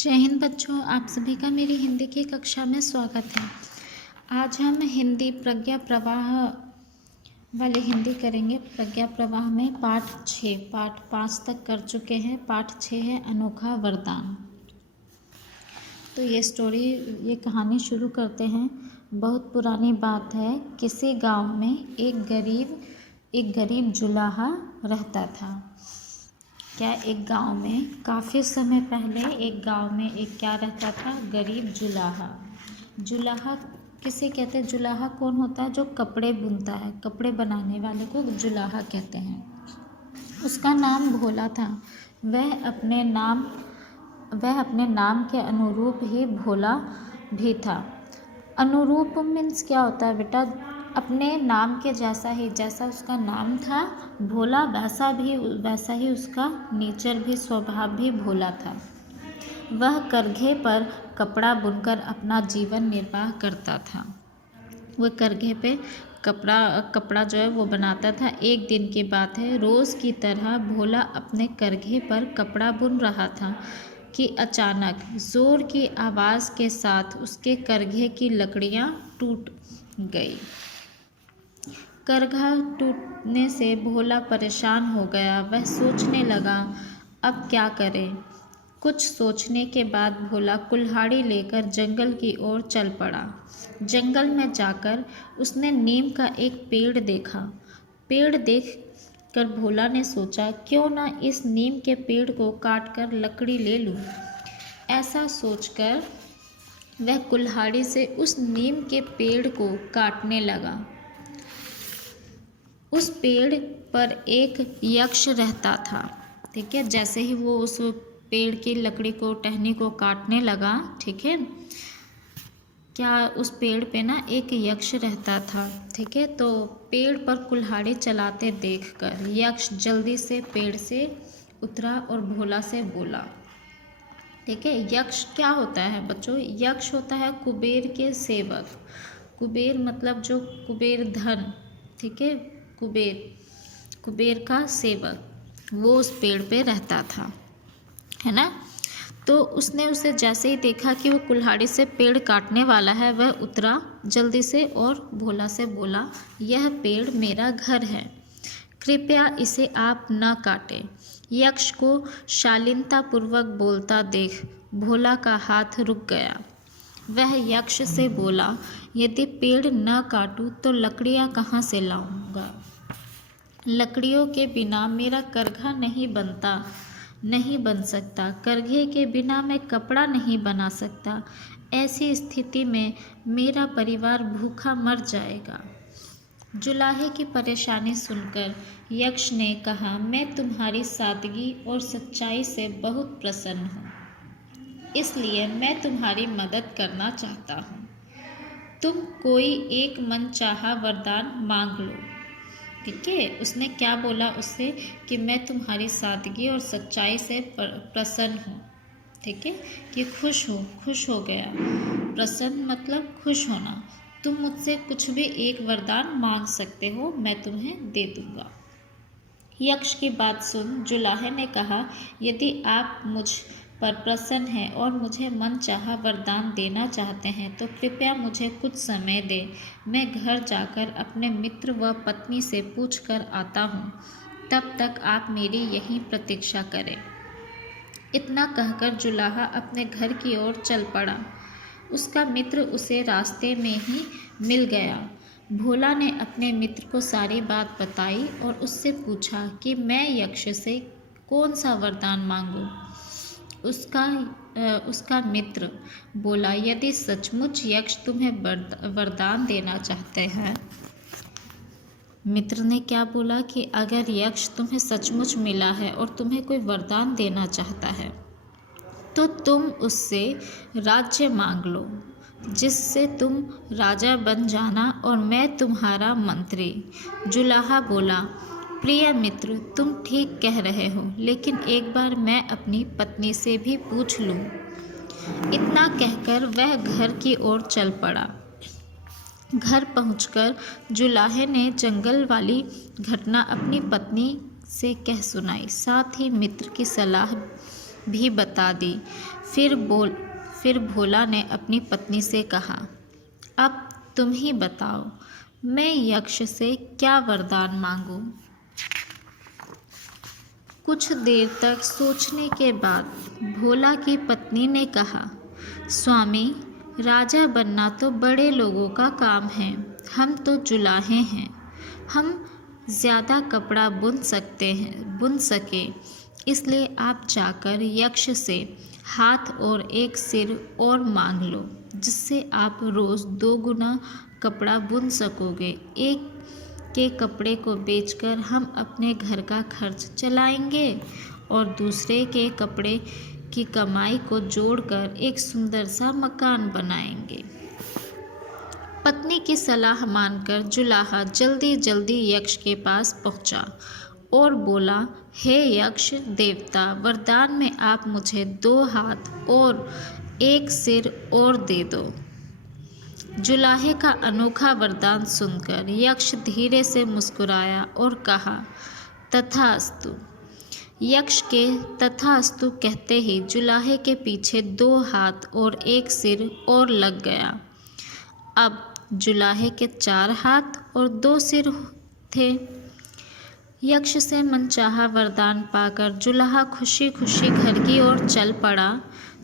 जय हिंद बच्चों, आप सभी का मेरी हिंदी की कक्षा में स्वागत है। आज हम हिंदी प्रज्ञा प्रवाह वाली हिंदी करेंगे। प्रज्ञा प्रवाह में पाठ 6, पाठ 5 तक कर चुके हैं। पाठ 6 है अनोखा वरदान। तो ये कहानी शुरू करते हैं। बहुत पुरानी बात है। किसी गांव में एक गरीब जुलाहा रहता था। एक गांव में काफ़ी समय पहले एक गांव में एक क्या रहता था? गरीब जुलाहा। जुलाहा किसे कहते हैं? जुलाहा कौन होता है? जो कपड़े बुनता है। कपड़े बनाने वाले को जुलाहा कहते हैं। उसका नाम भोला था। वह अपने नाम के अनुरूप ही भोला भी था। अनुरूप मीन्स क्या होता है बेटा? अपने नाम के जैसा उसका नाम था भोला, वैसा ही उसका नेचर भी, स्वभाव भी भोला था। वह करघे पर कपड़ा बुनकर अपना जीवन निर्वाह करता था। वह करघे पे कपड़ा जो है वो बनाता था। एक दिन की बात है, रोज़ की तरह भोला अपने करघे पर कपड़ा बुन रहा था कि अचानक ज़ोर की आवाज़ के साथ उसके करघे की लकड़ियाँ टूट गई। करघा टूटने से भोला परेशान हो गया। वह सोचने लगा, अब क्या करे। कुछ सोचने के बाद भोला कुल्हाड़ी लेकर जंगल की ओर चल पड़ा। जंगल में जाकर उसने नीम का एक पेड़ देखा। पेड़ देख कर भोला ने सोचा, क्यों ना इस नीम के पेड़ को काटकर लकड़ी ले लूं। ऐसा सोचकर वह कुल्हाड़ी से उस नीम के पेड़ को काटने लगा। उस पेड़ पर एक यक्ष रहता था। ठीक है, जैसे ही वो उस पेड़ की लकड़ी को, टहनी को काटने लगा, ठीक है, उस पेड़ पे ना एक यक्ष रहता था। ठीक है, तो पेड़ पर कुल्हाड़ी चलाते देखकर यक्ष जल्दी से पेड़ से उतरा और भोला से बोला। ठीक है, यक्ष क्या होता है बच्चों? यक्ष होता है कुबेर के सेवक। कुबेर मतलब जो कुबेर धन, ठीक है, कुबेर का सेवक, वो उस पेड़ पे रहता था, है ना। तो उसने उसे जैसे ही देखा कि वो कुल्हाड़ी से पेड़ काटने वाला है, वह उतरा जल्दी से और भोला से बोला, यह पेड़ मेरा घर है, कृपया इसे आप न काटें। यक्ष को शालीनतापूर्वक बोलता देख भोला का हाथ रुक गया। वह यक्ष से बोला, यदि पेड़ न काटूं तो लकड़ियां कहाँ से लाऊंगा? लकड़ियों के बिना मेरा करघा नहीं बन सकता। करघे के बिना मैं कपड़ा नहीं बना सकता। ऐसी स्थिति में मेरा परिवार भूखा मर जाएगा। जुलाहे की परेशानी सुनकर यक्ष ने कहा, मैं तुम्हारी सादगी और सच्चाई से बहुत प्रसन्न हूँ, इसलिए मैं तुम्हारी मदद करना चाहता हूँ। तुम कोई एक मनचाहा वरदान मांग लो। ठीक है, उसने क्या बोला उससे कि मैं तुम्हारी सादगी और सच्चाई से प्रसन्न हूँ। ठीक है, कि खुश हो गया। प्रसन्न मतलब खुश होना। तुम मुझसे कुछ भी एक वरदान मांग सकते हो, मैं तुम्हें दे दूंगा। यक्ष की बात सुन जुलाहे ने कहा, यदि आप मुझ पर प्रसन्न हैं और मुझे मनचाहा वरदान देना चाहते हैं तो कृपया मुझे कुछ समय दें। मैं घर जाकर अपने मित्र व पत्नी से पूछकर आता हूँ। तब तक आप मेरी यहीं प्रतीक्षा करें। इतना कहकर जुलाहा अपने घर की ओर चल पड़ा। उसका मित्र उसे रास्ते में ही मिल गया। भोला ने अपने मित्र को सारी बात बताई और उससे पूछा कि मैं यक्ष से कौन सा वरदान मांगूं। उसका मित्र बोला, यदि सचमुच यक्ष तुम्हें वरदान देना चाहते हैं। मित्र ने क्या बोला कि अगर यक्ष तुम्हें सचमुच मिला है और तुम्हें कोई वरदान देना चाहता है तो तुम उससे राज्य मांग लो, जिससे तुम राजा बन जाना और मैं तुम्हारा मंत्री। जुलाहा बोला, प्रिय मित्र, तुम ठीक कह रहे हो, लेकिन एक बार मैं अपनी पत्नी से भी पूछ लूं। इतना कहकर वह घर की ओर चल पड़ा। घर पहुंचकर जुलाहे ने जंगल वाली घटना अपनी पत्नी से कह सुनाई। साथ ही मित्र की सलाह भी बता दी। फिर भोला ने अपनी पत्नी से कहा, अब तुम ही बताओ, मैं यक्ष से क्या वरदान मांगूं? कुछ देर तक सोचने के बाद भोला की पत्नी ने कहा, स्वामी, राजा बनना तो बड़े लोगों का काम है, हम तो जुलाहे हैं। हम ज़्यादा कपड़ा बुन सके, इसलिए आप जाकर यक्ष से हाथ और एक सिर और मांग लो, जिससे आप रोज़ 2 गुना कपड़ा बुन सकोगे। एक के कपड़े को बेचकर हम अपने घर का खर्च चलाएंगे और दूसरे के कपड़े की कमाई को जोड़कर एक सुंदर सा मकान बनाएंगे। पत्नी की सलाह मानकर जुलाहा जल्दी जल्दी यक्ष के पास पहुंचा और बोला, हे यक्ष देवता, वरदान में आप मुझे 2 हाथ और 1 सिर और दे दो। जुलाहे का अनोखा वरदान सुनकर यक्ष धीरे से मुस्कुराया और कहा, तथास्तु। यक्ष के तथास्तु कहते ही जुलाहे के पीछे 2 हाथ और 1 सिर और लग गया। अब जुलाहे के 4 हाथ और 2 सिर थे। यक्ष से मनचाहा वरदान पाकर जुलाहा खुशी खुशी घर की ओर चल पड़ा।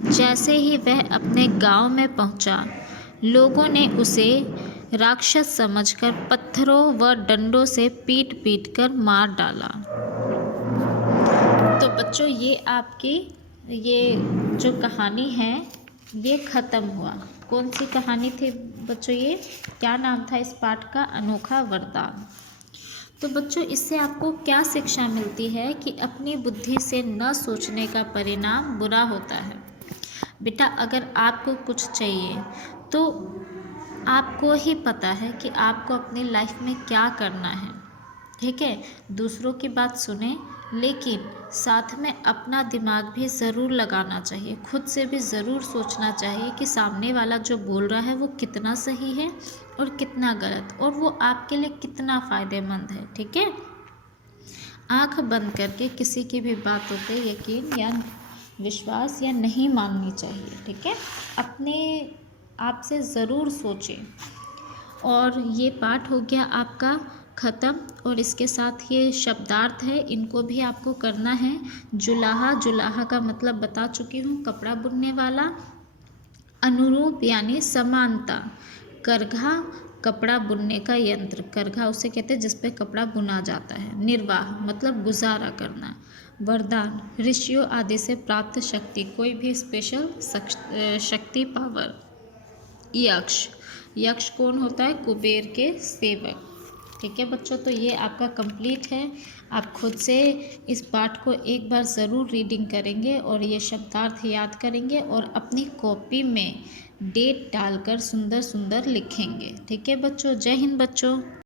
जैसे ही वह अपने गांव में पहुंचा, लोगों ने उसे राक्षस समझकर पत्थरों व डंडों से पीट पीट कर मार डाला। तो बच्चों, ये जो कहानी है ये ख़त्म हुआ। कौन सी कहानी थी बच्चों? ये क्या नाम था इस पाठ का? अनोखा वरदान। तो बच्चों, इससे आपको क्या शिक्षा मिलती है कि अपनी बुद्धि से न सोचने का परिणाम बुरा होता है। बेटा, अगर आपको कुछ चाहिए तो आपको ही पता है कि आपको अपनी लाइफ में क्या करना है, ठीक है। दूसरों की बात सुने, लेकिन साथ में अपना दिमाग भी ज़रूर लगाना चाहिए। खुद से भी ज़रूर सोचना चाहिए कि सामने वाला जो बोल रहा है वो कितना सही है और कितना गलत, और वो आपके लिए कितना फ़ायदेमंद है, ठीक है। आँख बंद करके किसी की भी बातों पे यकीन या विश्वास या नहीं माननी चाहिए, ठीक है। अपने आप से ज़रूर सोचें। और ये पाठ हो गया आपका ख़त्म, और इसके साथ ये शब्दार्थ है, इनको भी आपको करना है। जुलाहा, जुलाहा का मतलब बता चुकी हूँ, कपड़ा बुनने वाला। अनुरूप यानी समानता। करघा, कपड़ा बुनने का यंत्र। करघा उसे कहते हैं जिस पे कपड़ा बुना जाता है। निर्वाह मतलब गुजारा करना। वरदान, ऋषियों आदि से प्राप्त शक्ति, कोई भी स्पेशल शक्ति, पावर। यक्ष, यक्ष कौन होता है? कुबेर के सेवक, ठीक है बच्चों। तो ये आपका कंप्लीट है। आप खुद से इस पाठ को एक बार ज़रूर रीडिंग करेंगे और ये शब्दार्थ याद करेंगे और अपनी कॉपी में डेट डालकर सुंदर सुंदर लिखेंगे, ठीक है बच्चों। जय हिंद बच्चों।